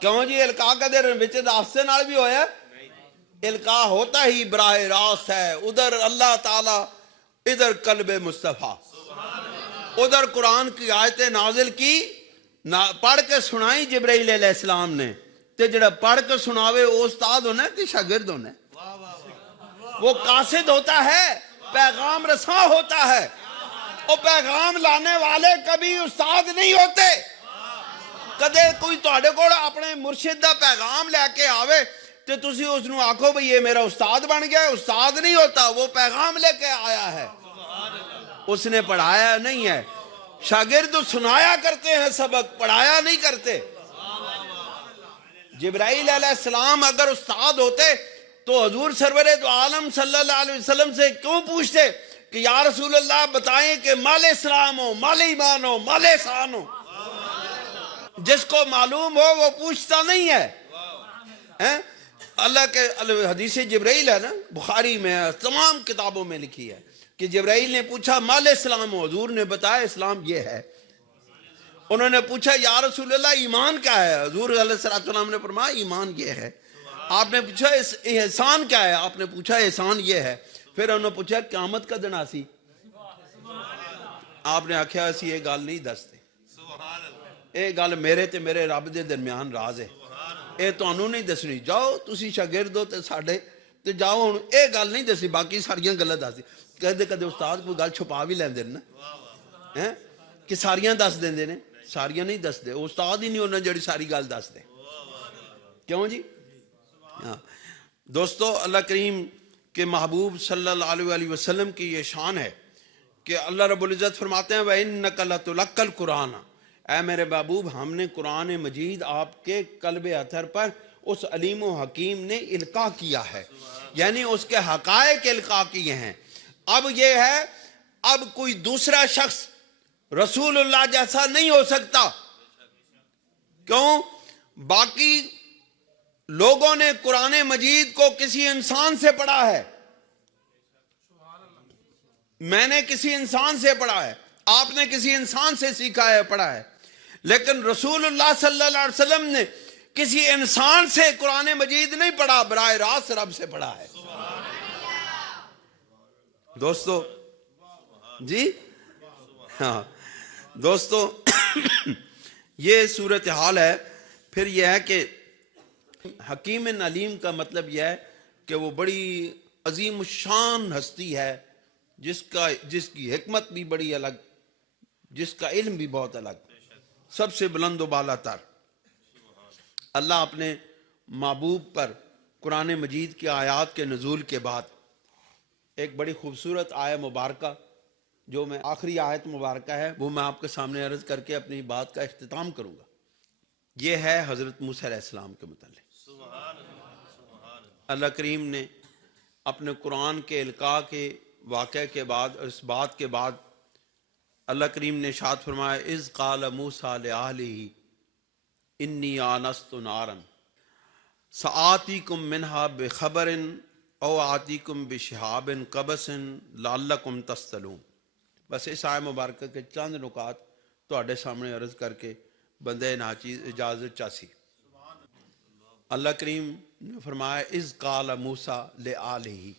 کیوں جی؟ القاء کا دیر بچے داستے نال بھی ہویا ہے، القاء ہوتا ہی براہ راست ہے. ادھر اللہ تعالی، ادھر قلب مصطفیٰ، ادھر قرآن کی آیتیں نازل کی، پڑھ کے سنائی جبرائیل علیہ السلام نے. تے جڑا پڑھ کے سناوے وہ استاد ہونا ہے کہ شاگرد ہونا ہے؟ وہ قاصد ہوتا ہے، پیغام رساں ہوتا ہے. اور پیغام لانے والے کبھی استاد نہیں ہوتے. کدے کوئی تواڈے کول اپنے مرشد دا پیغام لے کے آوے تے تسی اس نو آکھو بھئی یہ میرا استاد بن گیا ہے، استاد نہیں ہوتا. وہ پیغام لے کے آیا ہے، اس نے پڑھایا نہیں ہے. شاگرد سنایا کرتے ہیں سبق، پڑھایا نہیں کرتے. جبرائیل علیہ السلام اگر استاد ہوتے تو حضور سرور دو عالم صلی اللہ علیہ وسلم سے کیوں پوچھتے کہ یا رسول اللہ بتائیں کہ مال اسلام ہو، مال ایمان ہو، مال احسان ہو؟ جس کو معلوم ہو وہ پوچھتا نہیں ہے. اللہ کے حدیث جبرائیل ہے نا، بخاری میں، تمام کتابوں میں لکھی ہے کہ جبرائیل نے پوچھا مال اسلام ہو، حضور نے بتایا اسلام یہ ہے. انہوں نے پوچھا یا رسول اللہ ایمان کیا ہے؟ حضور علیہ السلام نے فرمایا ایمان یہ ہے. آپ نے پوچھا احسان کیا ہے؟ آپ نے پوچھا احسان یہ ہے. پھر انہوں نے پوچھا قیامت کا دن آسی؟ آپ نے آکھیا اسی یہ گل نہیں دستے، یہ گل میرے تے میرے رب دے درمیان راز ہے، یہ تانوں نہیں دسنی. جاؤ تسی شاگرد ہو تے ساڈے تے جاؤ ہن یہ گل نہیں دسی، باقی ساریاں گلاں دس دی. کدے کدے استاد کوئی گل چھپا بھی لیندے نا کہ ساریاں دس دیندے نے، ساریاں نہیں دستے. استاد ہی نہیں ہونا جڑی ساری گل دس دے. کیوں جی؟ دوستو، اللہ کریم کے محبوب صلی اللہ علیہ وسلم کی یہ شان ہے کہ اللہ رب العزت فرماتے ہیں وَإِنَّكَ لَتُلَقَّ الْقُرْآنَ، اے میرے محبوب ہم نے قرآن مجید آپ کے قلب اطہر پر اس علیم و حکیم نے القاء کیا ہے، یعنی اس کے حقائق القاء کیے ہیں. اب یہ ہے، اب کوئی دوسرا شخص رسول اللہ جیسا نہیں ہو سکتا. کیوں؟ باقی لوگوں نے قرآن مجید کو کسی انسان سے پڑھا ہے، میں نے کسی انسان سے پڑھا ہے، آپ نے کسی انسان سے سیکھا ہے، پڑھا ہے. لیکن رسول اللہ صلی اللہ علیہ وسلم نے کسی انسان سے قرآن مجید نہیں پڑھا، براہ راست رب سے پڑھا ہے. دوستو جی ہاں دوستو یہ صورتحال ہے. پھر یہ ہے کہ حکیم علیم کا مطلب یہ ہے کہ وہ بڑی عظیم الشان ہستی ہے، جس کی حکمت بھی بڑی الگ، جس کا علم بھی بہت الگ، سب سے بلند و بالا تر. اللہ اپنے محبوب پر قرآن مجید کی آیات کے نزول کے بعد ایک بڑی خوبصورت آیت مبارکہ، جو میں آخری آیت مبارکہ ہے، وہ میں آپ کے سامنے عرض کر کے اپنی بات کا اختتام کروں گا. یہ ہے حضرت موسیٰ علیہ السلام کے متعلق. اللہ کریم نے اپنے قرآن کے القاء کے واقعے کے بعد، اس بات کے بعد، اللہ کریم نے ارشاد فرمایا اذ قال موسیٰ لأہلہ انی آنست نارا سآتیکم منہا بخبر او آتیکم بشہاب قبس لعلکم تصطلون. بس اس آیت مبارکہ کے چند نکات تواڈے سامنے عرض کر کے بندے ناچیز اجازت چاسی. اللہ کریم نے فرمایا اذ قال موسیٰ لآلہ،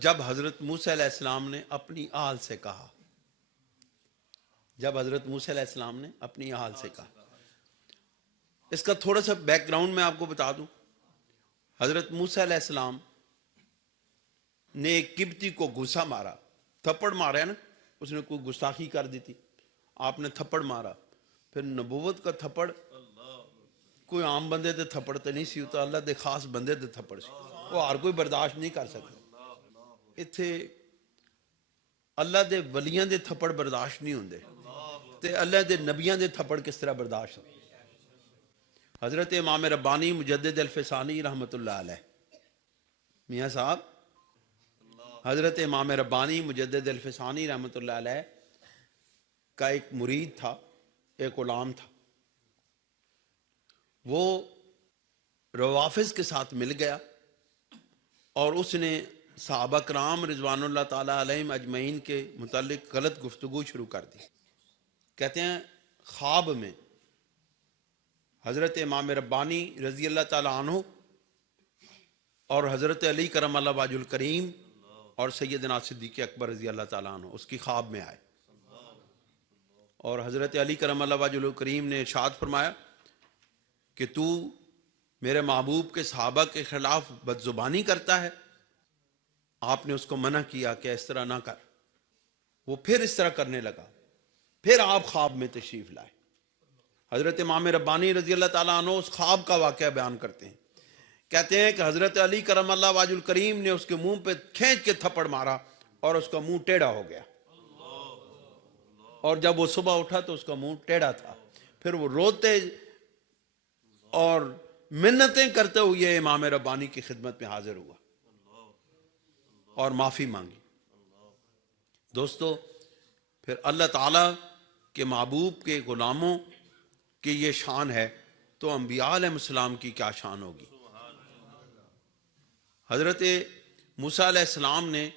جب حضرت موسیٰ علیہ السلام نے اپنی آل سے کہا، جب حضرت موسیٰ علیہ السلام نے اپنی آل سے کہا. اس کا تھوڑا سا بیک گراؤنڈ میں آپ کو بتا دوں. حضرت موسیٰ علیہ السلام نے ایک قبطی کو گھسا مارا، تھپڑ مارا ہے نا، اس نے کوئی گستاخی کر دی تھی، آپ نے تھپڑ مارا. پھر نبوت کا تھپڑ کوئی عام بندے دے تھپڑ تے نہیں سی ہوتا، اللہ دے خاص بندے دے تھپڑ سی، وہ ہر کوئی برداشت نہیں کر سکتا. اتھے اللہ دے ولیاں دے تھپڑ برداشت نہیں ہوندے تے اللہ دے نبیاں دے تھپڑ کس طرح برداشت ہوندے. حضرت امام ربانی مجدد الفسانی رحمۃ اللہ علیہ، میاں صاحب حضرت امام ربانی مجدد الفسانی رحمۃ اللہ علیہ کا ایک مرید تھا، ایک غلام تھا. وہ روافظ کے ساتھ مل گیا اور اس نے صحابہ کرام رضوان اللہ تعالیٰ علیہم اجمعین کے متعلق غلط گفتگو شروع کر دی. کہتے ہیں خواب میں حضرت امام ربانی رضی اللہ تعالیٰ عنہ اور حضرت علی کرم اللہ وجہ الکریم اور سیدنا صدیق اکبر رضی اللہ تعالیٰ عنہ اس کی خواب میں آئے، اور حضرت علی کرم اللہ وجہ الکریم نے ارشاد فرمایا کہ تو میرے محبوب کے صحابہ کے خلاف بد زبانی کرتا ہے. آپ نے اس کو منع کیا کہ اس طرح نہ کر. وہ پھر اس طرح کرنے لگا. پھر آپ خواب میں تشریف لائے. حضرت امام ربانی رضی اللہ تعالیٰ عنہ اس خواب کا واقعہ بیان کرتے ہیں. کہتے ہیں کہ حضرت علی کرم اللہ وجہ الکریم نے اس کے منہ پہ کھینچ کے تھپڑ مارا اور اس کا منہ ٹیڑھا ہو گیا، اور جب وہ صبح اٹھا تو اس کا منہ ٹیڑھا تھا. پھر وہ روتے اور منتیں کرتے ہوئے امام ربانی کی خدمت میں حاضر ہوا اور معافی مانگی. دوستو، پھر اللہ تعالیٰ کے محبوب کے غلاموں کی یہ شان ہے تو انبیاء علیہ السلام کی کیا شان ہوگی. حضرت موسیٰ علیہ السلام نے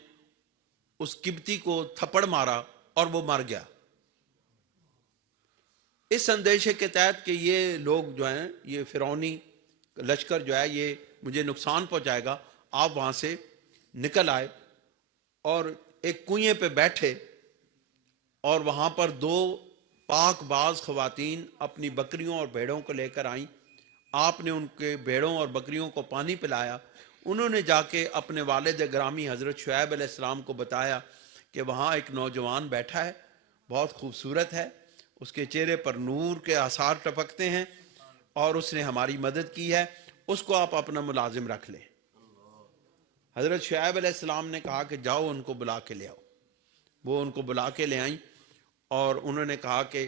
اس قبطی کو تھپڑ مارا اور وہ مر گیا. اس اندیشے کے تحت کہ یہ لوگ جو ہیں، یہ فرعونی لشکر جو ہے یہ مجھے نقصان پہنچائے گا، آپ وہاں سے نکل آئے اور ایک کنویں پہ بیٹھے، اور وہاں پر دو پاک باز خواتین اپنی بکریوں اور بھیڑوں کو لے کر آئیں. آپ نے ان کے بھیڑوں اور بکریوں کو پانی پلایا. انہوں نے جا کے اپنے والد گرامی حضرت شعیب علیہ السلام کو بتایا کہ وہاں ایک نوجوان بیٹھا ہے، بہت خوبصورت ہے، اس کے چہرے پر نور کے آثار ٹپکتے ہیں اور اس نے ہماری مدد کی ہے، اس کو آپ اپنا ملازم رکھ لیں. حضرت شعیب علیہ السلام نے کہا کہ جاؤ ان کو بلا کے لے آؤ. وہ ان کو بلا کے لے آئیں اور انہوں نے کہا کہ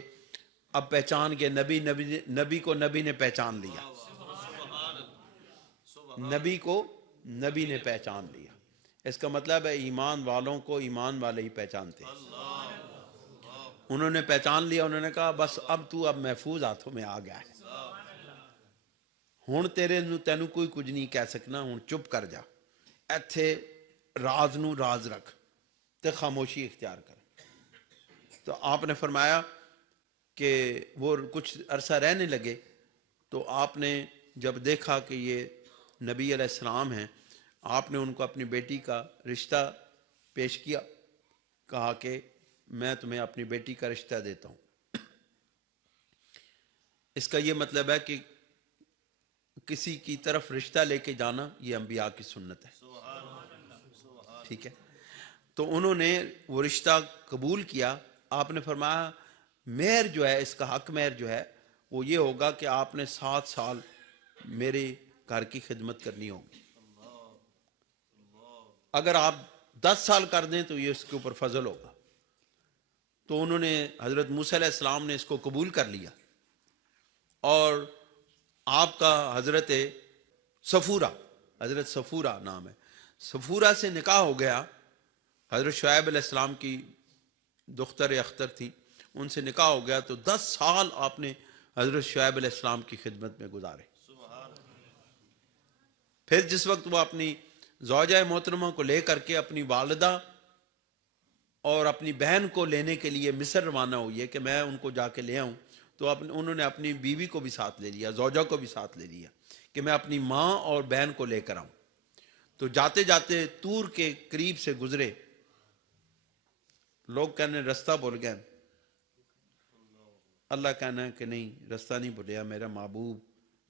اب پہچان کے نبی کو نبی نے پہچان لیا، نبی کو نبی نے پہچان لیا. اس کا مطلب ہے ایمان والوں کو ایمان والے ہی پہچانتے ہیں. انہوں نے پہچان لیا. انہوں نے کہا بس اب محفوظ ہاتھوں میں آ گیا ہے، ہن تینوں کوئی کچھ نہیں کہہ سکنا، ہن چپ کر جا، ایتھے راز نو راز رکھ تے خاموشی اختیار کر. تو آپ نے فرمایا کہ وہ کچھ عرصہ رہنے لگے. تو آپ نے جب دیکھا کہ یہ نبی علیہ السلام ہیں، آپ نے ان کو اپنی بیٹی کا رشتہ پیش کیا. کہا کہ میں تمہیں اپنی بیٹی کا رشتہ دیتا ہوں. اس کا یہ مطلب ہے کہ کسی کی طرف رشتہ لے کے جانا یہ انبیاء کی سنت ہے. ٹھیک ہے. تو انہوں نے وہ رشتہ قبول کیا. آپ نے فرمایا مہر جو ہے، اس کا حق مہر جو ہے وہ یہ ہوگا کہ آپ نے 7 سال میرے گھر کی خدمت کرنی ہوگی. اگر آپ 10 سال کر دیں تو یہ اس کے اوپر فضل ہوگا. تو انہوں نے حضرت موسیٰ علیہ السلام نے اس کو قبول کر لیا، اور آپ کا حضرت صفورہ نام ہے، صفورہ سے نکاح ہو گیا. حضرت شعیب علیہ السلام کی دختر اختر تھی، ان سے نکاح ہو گیا. تو 10 سال آپ نے حضرت شعیب علیہ السلام کی خدمت میں گزارے. پھر جس وقت وہ اپنی زوجہ محترمہ کو لے کر کے اپنی والدہ اور اپنی بہن کو لینے کے لیے مصر روانہ ہوئی ہے کہ میں ان کو جا کے لے آؤں، تو انہوں نے اپنی بیوی کو بھی ساتھ لے لیا، زوجہ کو بھی ساتھ لے لیا کہ میں اپنی ماں اور بہن کو لے کر آؤں. تو جاتے جاتے طور کے قریب سے گزرے. لوگ کہنے رستہ بھول گئے. اللہ کہنا ہے کہ نہیں، رستہ نہیں بھولیا، میرا محبوب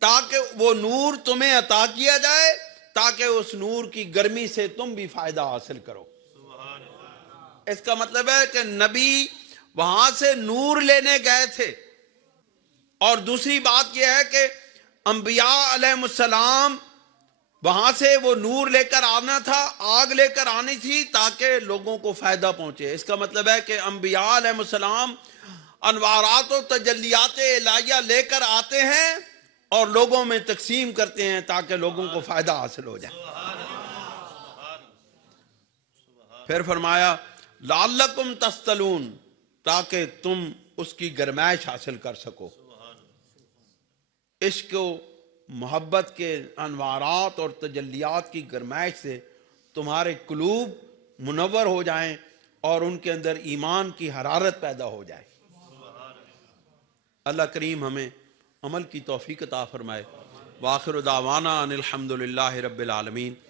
تاکہ وہ نور تمہیں عطا کیا جائے، تاکہ اس نور کی گرمی سے تم بھی فائدہ حاصل کرو۔ اس کا مطلب ہے کہ نبی وہاں سے نور لینے گئے تھے۔ اور دوسری بات یہ ہے کہ انبیاء علیہ السلام وہاں سے وہ نور لے کر آنا تھا، آگ لے کر آنی تھی تاکہ لوگوں کو فائدہ پہنچے۔ اس کا مطلب ہے کہ انبیاء علیہ السلام انوارات و تجلیات الہیہ لے کر آتے ہیں اور لوگوں میں تقسیم کرتے ہیں تاکہ لوگوں کو فائدہ حاصل ہو جائے۔ پھر فرمایا لعلکم تصطلون، تاکہ تم اس کی گرمائش حاصل کر سکو۔ عشق و محبت کے انوارات اور تجلیات کی گرمائش سے تمہارے قلوب منور ہو جائیں اور ان کے اندر ایمان کی حرارت پیدا ہو جائے۔ اللہ کریم ہمیں عمل کی توفیق عطا فرمائے۔ وآخر دعوانا ان الحمد للہ رب العالمین۔